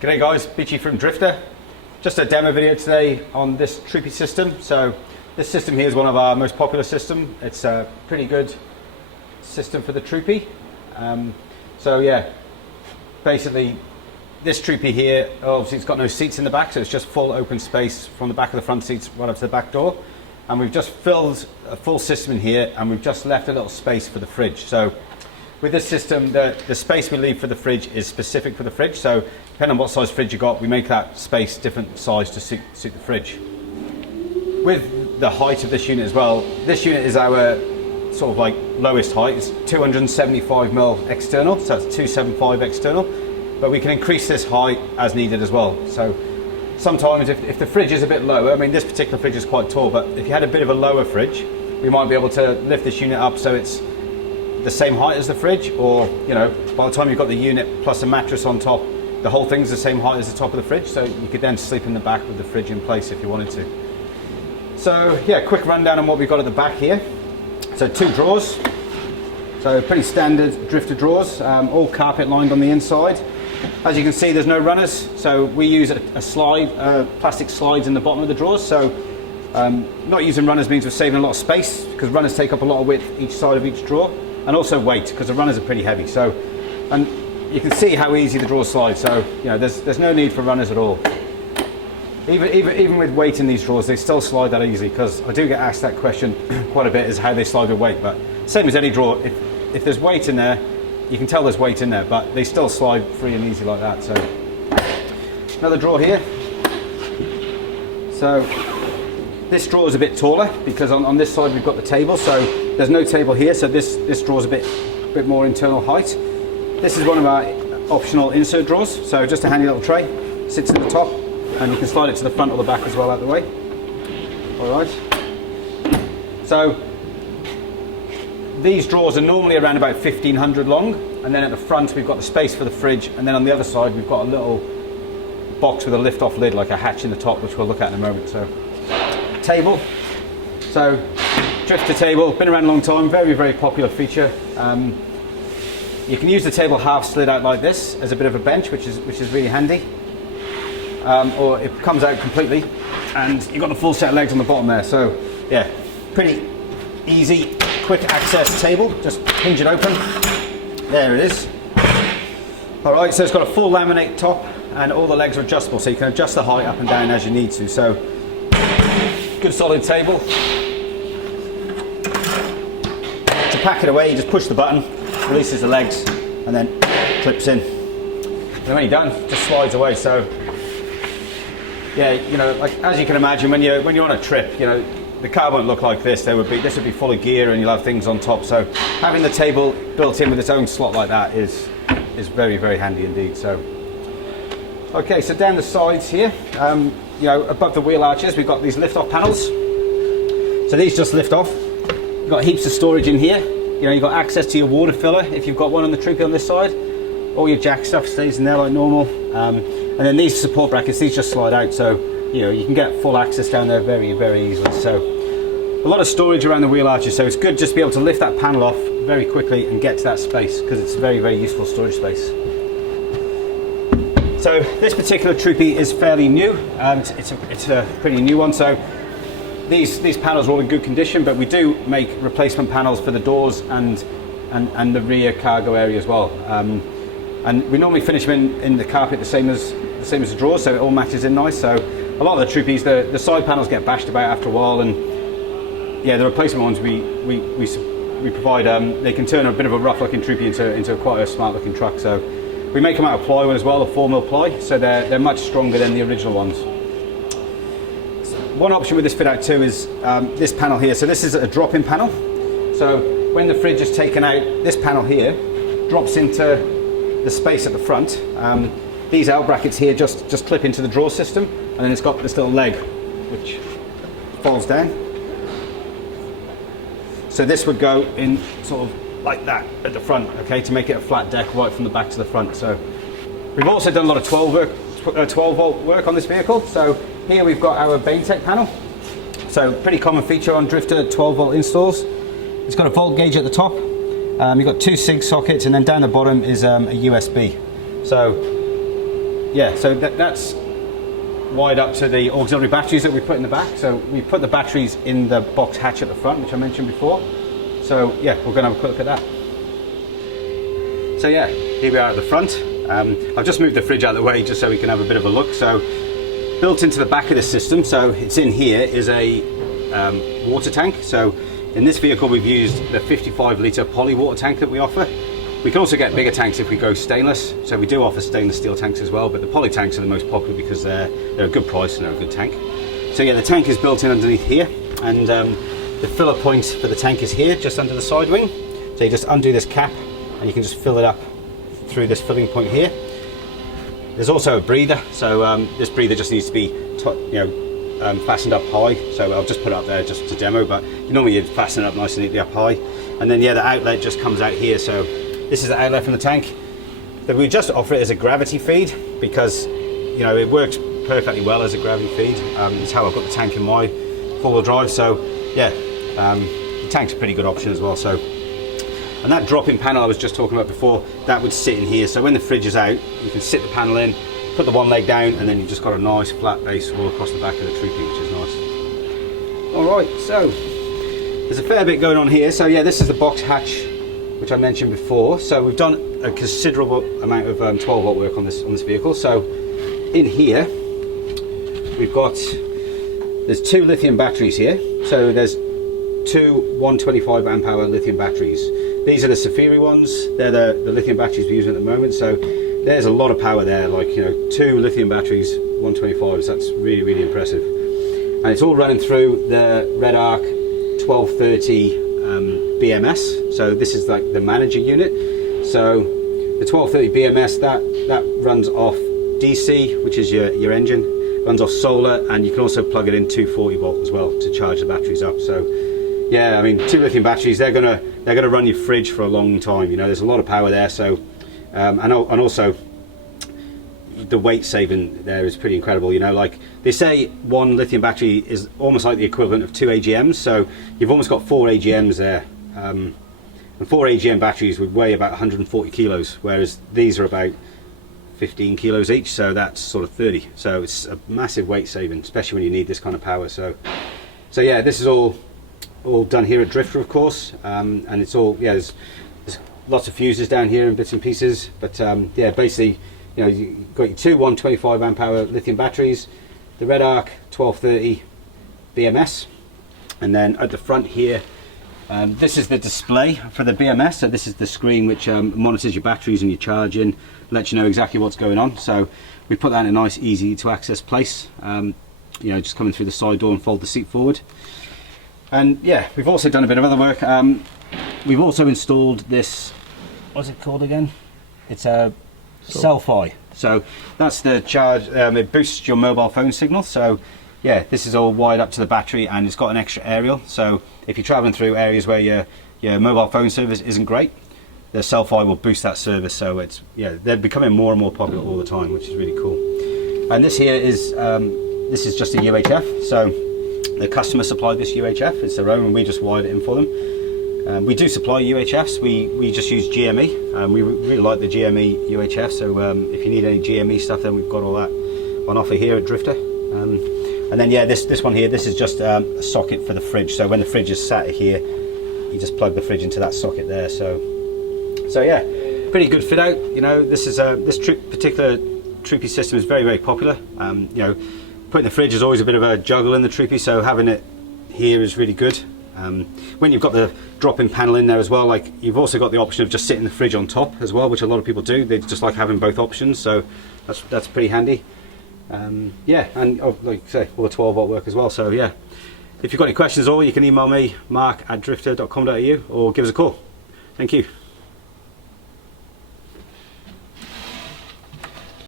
G'day guys, Beachy from Drifta. Just a demo video today on this Troopy system. So this system here is one of our most popular systems. It's a pretty good system for the Troopy. So yeah, basically this Troopy here, obviously it's got no seats in the back, so it's just full open space from the back of the front seats right up to the back door. And we've just filled a full system in here, and we've just left a little space for the fridge. So with this system, the space we leave for the fridge is specific for the fridge. So depending on what size fridge you got, we make that space different size to suit the fridge. With the height of this unit as well, this unit is our sort of like lowest height. It's 275mm external, so it's 275 external. But we can increase this height as needed as well. So sometimes if the fridge is a bit lower, I mean this particular fridge is quite tall, but if you had a bit of a lower fridge, we might be able to lift this unit up so it's the same height as the fridge, or you know, by the time you've got the unit plus a mattress on top, the whole thing's the same height as the top of the fridge, so you could then sleep in the back with the fridge in place if you wanted to. So yeah, quick rundown on what we've got at the back here. So 2 drawers, so pretty standard Drifta drawers, all carpet lined on the inside. As you can see, there's no runners, so we use a slide, plastic slides in the bottom of the drawers. So not using runners means we're saving a lot of space, because runners take up a lot of width each side of each drawer, and also weight, because the runners are pretty heavy. So, and you can see how easy the drawers slide. So you know, there's no need for runners at all. Even with weight in these drawers, they still slide that easy, because I do get asked that question quite a bit, is how they slide with weight. But same as any drawer, if there's weight in there, you can tell there's weight in there, but they still slide free and easy like that. So another drawer here. So this drawer is a bit taller, because on this side we've got the table, so there's no table here, so this drawer is a bit more internal height. This is one of our optional insert drawers, so just a handy little tray, sits in the top, and you can slide it to the front or the back as well out the way. Alright. So these drawers are normally around about 1500 long, and then at the front we've got the space for the fridge, and then on the other side we've got a little box with a lift off lid, like a hatch in the top, which we'll look at in a moment. So table, so Drifta table, been around a long time, very popular feature. You can use the table half slid out like this as a bit of a bench, which is really handy, or it comes out completely and you've got the full set of legs on the bottom there. So yeah, pretty easy, quick access table. Just hinge it open, there it is. Alright, so it's got a full laminate top and all the legs are adjustable, so you can adjust the height up and down as you need to. So good solid table. To pack it away, you just push the button, releases the legs, and then clips in. And when you're done, it just slides away. So yeah, you know, like as you can imagine, when you're on a trip, you know, the car won't look like this. This would be full of gear, and you'll have things on top. So having the table built in with its own slot like that is very handy indeed. So okay, so down the sides here, you know, above the wheel arches, we've got these lift-off panels. So these just lift off. You've got heaps of storage in here. You know, you've got access to your water filler if you've got one on the Troopy on this side. All your jack stuff stays in there like normal. And then these support brackets, these just slide out, so you know, you can get full access down there very easily. So a lot of storage around the wheel arches, so it's good just to be able to lift that panel off very quickly and get to that space, because it's very useful storage space. So this particular Troopy is fairly new. It's a pretty new one. So these panels are all in good condition, but we do make replacement panels for the doors and the rear cargo area as well. And we normally finish them in the carpet the same as the drawers, so it all matches in nice. So a lot of the Troopies, the side panels get bashed about after a while, and yeah, the replacement ones we provide, they can turn a bit of a rough looking Troopy into quite a smart looking truck. So we make them out of plywood as well, the 4mm ply, so they're much stronger than the original ones. So one option with this fit out too is this panel here. So this is a drop-in panel. So when the fridge is taken out, this panel here drops into the space at the front. These L brackets here just clip into the drawer system, and then it's got this little leg which falls down. So this would go in sort of like that at the front, okay, to make it a flat deck right from the back to the front. So we've also done a lot of 12 volt work on this vehicle. So here we've got our Baintech panel. So pretty common feature on Drifta 12 volt installs. It's got a volt gauge at the top. You've got 2 SIG sockets, and then down the bottom is a USB. So yeah, so that's wired up to the auxiliary batteries that we put in the back. So we put the batteries in the box hatch at the front, which I mentioned before. So yeah, we're going to have a quick look at that. So yeah, here we are at the front. I've just moved the fridge out of the way just so we can have a bit of a look. So built into the back of the system, so it's in here, is a water tank. So in this vehicle we've used the 55 litre poly water tank that we offer. We can also get bigger tanks if we go stainless, so we do offer stainless steel tanks as well, but the poly tanks are the most popular because they're a good price and they're a good tank. So yeah, the tank is built in underneath here, and the filler point for the tank is here, just under the side wing. So you just undo this cap and you can just fill it up through this filling point here. There's also a breather, so this breather just needs to be fastened up high, so I'll just put it up there just to demo, but normally you'd fasten it up nice and neatly up high. And then yeah, the outlet just comes out here, so this is the outlet from the tank. That we just offer it as a gravity feed because it works perfectly well as a gravity feed. It's how I've got the tank in my four-wheel drive, so yeah, the tank's a pretty good option as well. So, and that drop-in panel I was just talking about before, that would sit in here, so when the fridge is out you can sit the panel in, put the one leg down, and then you've just got a nice flat base all across the back of the Troopy, which is nice. Alright, so there's a fair bit going on here. So yeah, this is the box hatch which I mentioned before. So we've done a considerable amount of 12 volt work on this vehicle. So in here we've got, there's two lithium batteries here. So there's two 125 amp hour lithium batteries. These are the Safiri ones. They're the lithium batteries we're using at the moment. So there's a lot of power there, like two lithium batteries, 125s. That's really, really impressive. And it's all running through the Red Arc 1230 BMS. So this is like the manager unit. So the 1230 BMS, that runs off DC, which is your engine, runs off solar, and you can also plug it in 240 volt as well to charge the batteries up. So yeah, I mean, two lithium batteries, they're gonna run your fridge for a long time. There's a lot of power there. So and also the weight saving there is pretty incredible. Like they say, one lithium battery is almost like the equivalent of 2 AGMs, so you've almost got 4 AGMs there. And 4 AGM batteries would weigh about 140 kilos, whereas these are about 15 kilos each, so that's sort of 30. So it's a massive weight saving, especially when you need this kind of power. So yeah, this is all done here at Drifta, of course, and it's all, yeah, there's lots of fuses down here and bits and pieces, but yeah, basically, you've got your two 125 amp hour lithium batteries, the Red Arc 1230 BMS, and then at the front here, this is the display for the BMS. So this is the screen which monitors your batteries and your charging, lets you know exactly what's going on. So we put that in a nice, easy to access place. Just coming through the side door and fold the seat forward. And yeah, we've also done a bit of other work. We've also installed this, what's it called again? It's a Selfie. So that's the charge, it boosts your mobile phone signal. So yeah, this is all wired up to the battery, and it's got an extra aerial. So if you're traveling through areas where your mobile phone service isn't great, the Selfie will boost that service. So it's, yeah, they're becoming more and more popular all the time, which is really cool. And this here is just a UHF. So the customer supplied this UHF, it's their own, and we just wired it in for them. We do supply UHFs, we just use GME, we really like the GME UHF, so if you need any GME stuff, then we've got all that on offer here at Drifta. And then yeah, this one here, this is just a socket for the fridge, so when the fridge is sat here, you just plug the fridge into that socket there. So yeah, pretty good fit out. This particular Troopy system is very, very popular. Putting the fridge is always a bit of a juggle in the Troopy, so having it here is really good. When you've got the drop-in panel in there as well, like you've also got the option of just sitting the fridge on top as well, which a lot of people do. They just like having both options, so that's pretty handy. Yeah, and like I say, all the 12 volt work as well. So yeah, if you've got any questions at all, you can email me, mark@drifta.com.au, or give us a call. Thank you.